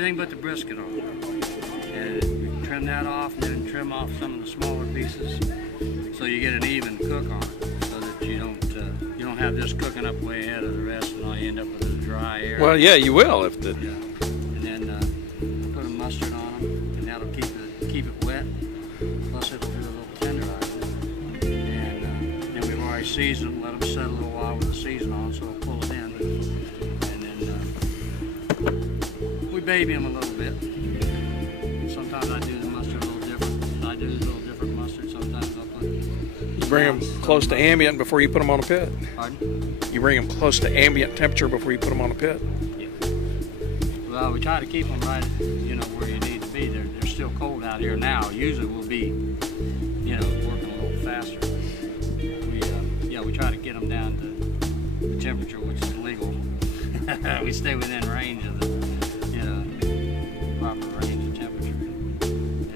Everything but the brisket on. And we trim that off and then trim off some of the smaller pieces so you get an even cook on it, so that you don't have this cooking up way ahead of the rest and all you end up with is dry air. Well, yeah, you will if the. Yeah. And then put a mustard on them, and that'll keep it wet. Plus it'll do a little tenderizing. And then we've already seasoned them, let them set a little while with the season on, so we'll pull it in. And then we baby them a little bit. Sometimes I do the mustard a little different. I do a little different mustard. Sometimes I'll put. You bring them close to ambient before you put them on a pit. Pardon? You bring them close to ambient temperature before you put them on a pit. Yeah. Well, we try to keep them right, where you need to be. They're still cold out here now. Usually we'll be, working a little faster. We try to get them down to the temperature which is legal. We stay within range of the, proper range of temperature.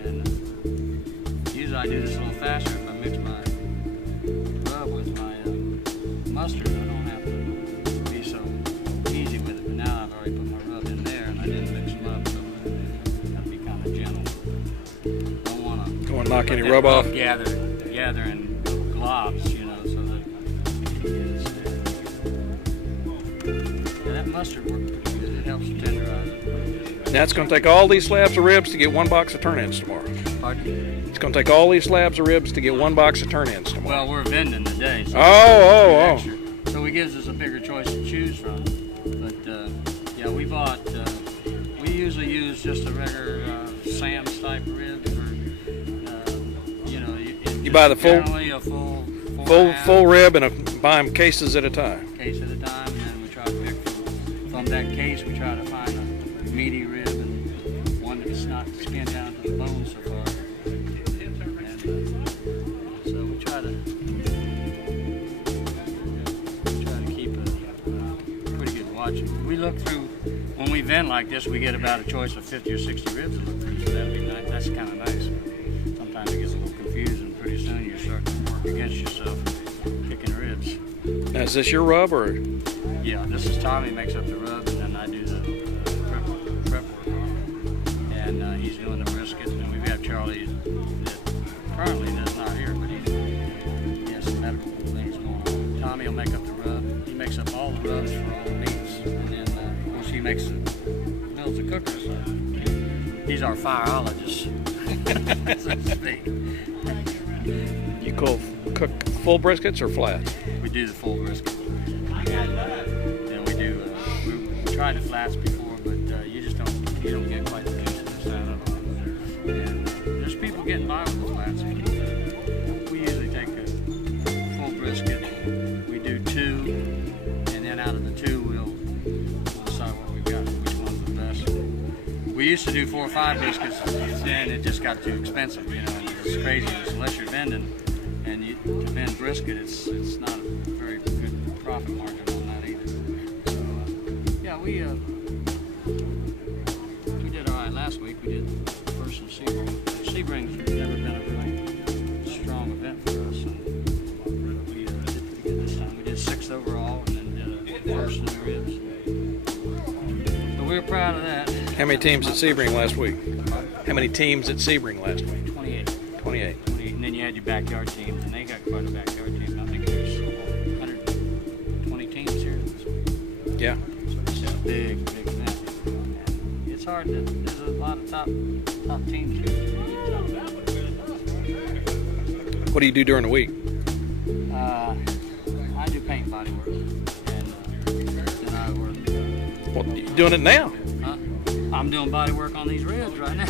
And usually I do this a little faster if I mix my rub with my mustard. I don't have to be so easy with it. But now I've already put my rub in there and I didn't mix them up, so I'll be kind of gentle. Don't want to Go and knock any rub off. Gather in little globs, so that that mustard worked pretty good. It helps to tenderize it. Now it's going to take all these slabs of ribs to get 1 box of turn-ins tomorrow. Pardon? It's going to take all these slabs of ribs to get 1 box of turn-ins tomorrow. Well, we're vending today. So So it gives us a bigger choice to choose from. But yeah, we bought. We usually use just a regular Sam's type rib for. You buy the full rib and buy them cases at a time. Case at a time, and then we try to pick from that case. We try to find a meaty rib and one that's not skinned down to the bone so far. And so we try to keep a pretty good watch. We look through when we vend like this. We get about a choice of 50 or 60 ribs to look through. So that'd be nice. That's kind of nice. Sometimes it gets a little confusing. Pretty soon you start to work against yourself picking ribs. Now, is this your rub or? Yeah, this is Tommy makes up the rub, and then I do the prep work on it. And he's doing the brisket, and we have Charlie that currently is not here, but he has some medical things going on. Tommy will make up the rub. He makes up all the rubs for all the meats, and then of course he builds the cooker. So he's our fireologist, so to speak. You cook full briskets or flats? We do the full brisket. And then we do, we tried the flats before, but you don't get quite the taste of this out of them. And there's people getting by with the flats. We usually take a full brisket, we do 2, and then out of the 2 we'll decide what we've got, which one's the best. We used to do 4 or 5 briskets, then it just got too expensive, and it's crazy unless you're vending. And to vend brisket, it's not a very good profit margin on that either. So yeah, we did all right last week. We did first in Sebring. Sebring's never been a really strong event for us, and we did pretty good this time. We did 6th overall, and then did a first in the ribs. So we were proud of that. How many teams at Sebring last week? How many teams at Sebring last week? 28. 28. And then you had your backyard teams, and they got quite a backyard team. I think there's 120 teams here this week. Yeah. So it's a big event. And it's hard to, there's a lot of top teams here. What do you do during the week? I do paint and body work. And then I work. Well, you're doing it now. Huh? I'm doing body work on these ribs right now.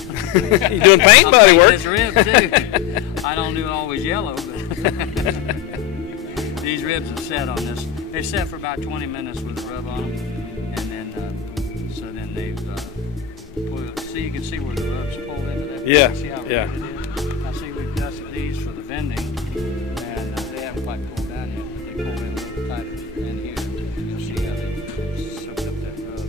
You're doing paint body work? This rib too. I don't do always yellow, but these ribs are set on this. They set for about 20 minutes with the rub on them, and then so then they've pulled. See, you can see where the rubs pull into that. Yeah. See how Yeah. it is. I see we've dusted these for the vending, and they haven't quite pulled down yet. But they pulled in a little tighter in here. You'll see how they soaked up that rub.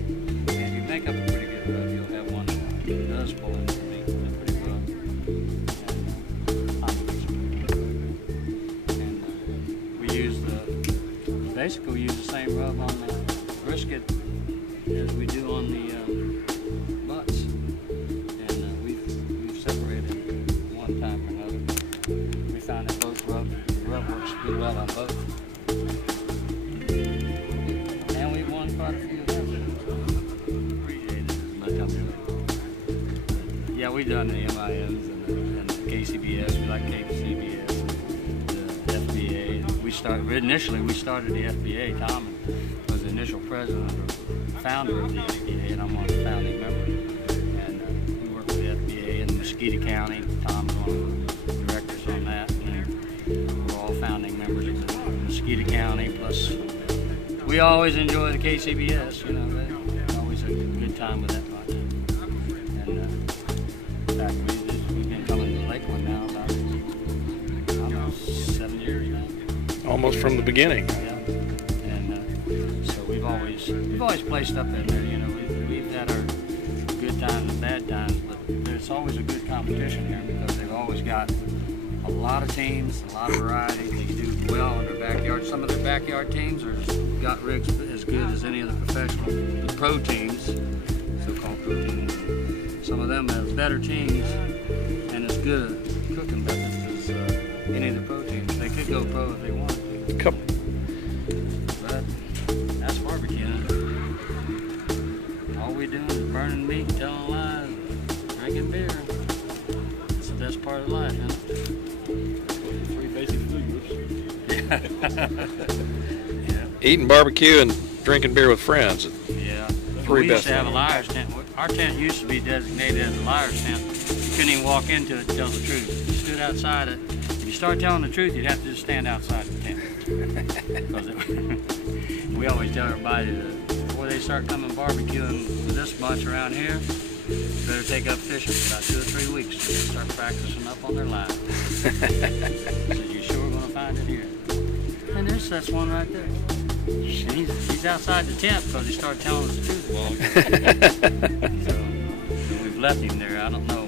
And if you make up a pretty good rub, you'll have one that does pull in pretty well. And we use basically we use the same rub on the brisket as we do on the butts. come to it. Yeah, we done the MIMs and the KCBS. We like KCBS, the FBA. Initially we started the FBA. Tom was the initial president or founder of the FBA, and I'm one of the founding members. And we work with the FBA in Mosquito County. Tom's one of the directors on that. And we're all founding members of the Mosquito County. Plus, we always enjoy the KCBS. You know, always a good time with that bunch. And in fact, we've been coming to Lakeland now about, I don't know, 7 years now. Almost from the beginning. Yeah. And so we've always placed up in there. You know, we've had our good times and bad times, but there's always a good competition here because they've always got a lot of teams, a lot of variety. They do well in their backyard. Some of their backyard teams are got rigs as good as any of the professional, the pro teams, so-called pro teams. Some of them have better teams and as good at cooking methods as any of the pro teams. They could go pro if they wanted to. But that's barbecuing. All we doing is burning meat, telling lies, drinking beer. It's the best part of life, huh? Three basic food groups. Yeah. Eating barbecue and drinking beer with friends. Yeah. Three We best used to have a liar's tent. Our tent used to be designated as a liar's tent. You couldn't even walk into it to tell the truth. You stood outside it. If you start telling the truth, you'd have to just stand outside the tent. We always tell everybody that before they start coming barbecuing with this bunch around here, you better take up fishing for about 2 or 3 weeks to start practicing up on their line. Said, you sure going to find it here? And that's one right there. He's outside the tent because he started telling us the truth. So we've left him there. I don't know.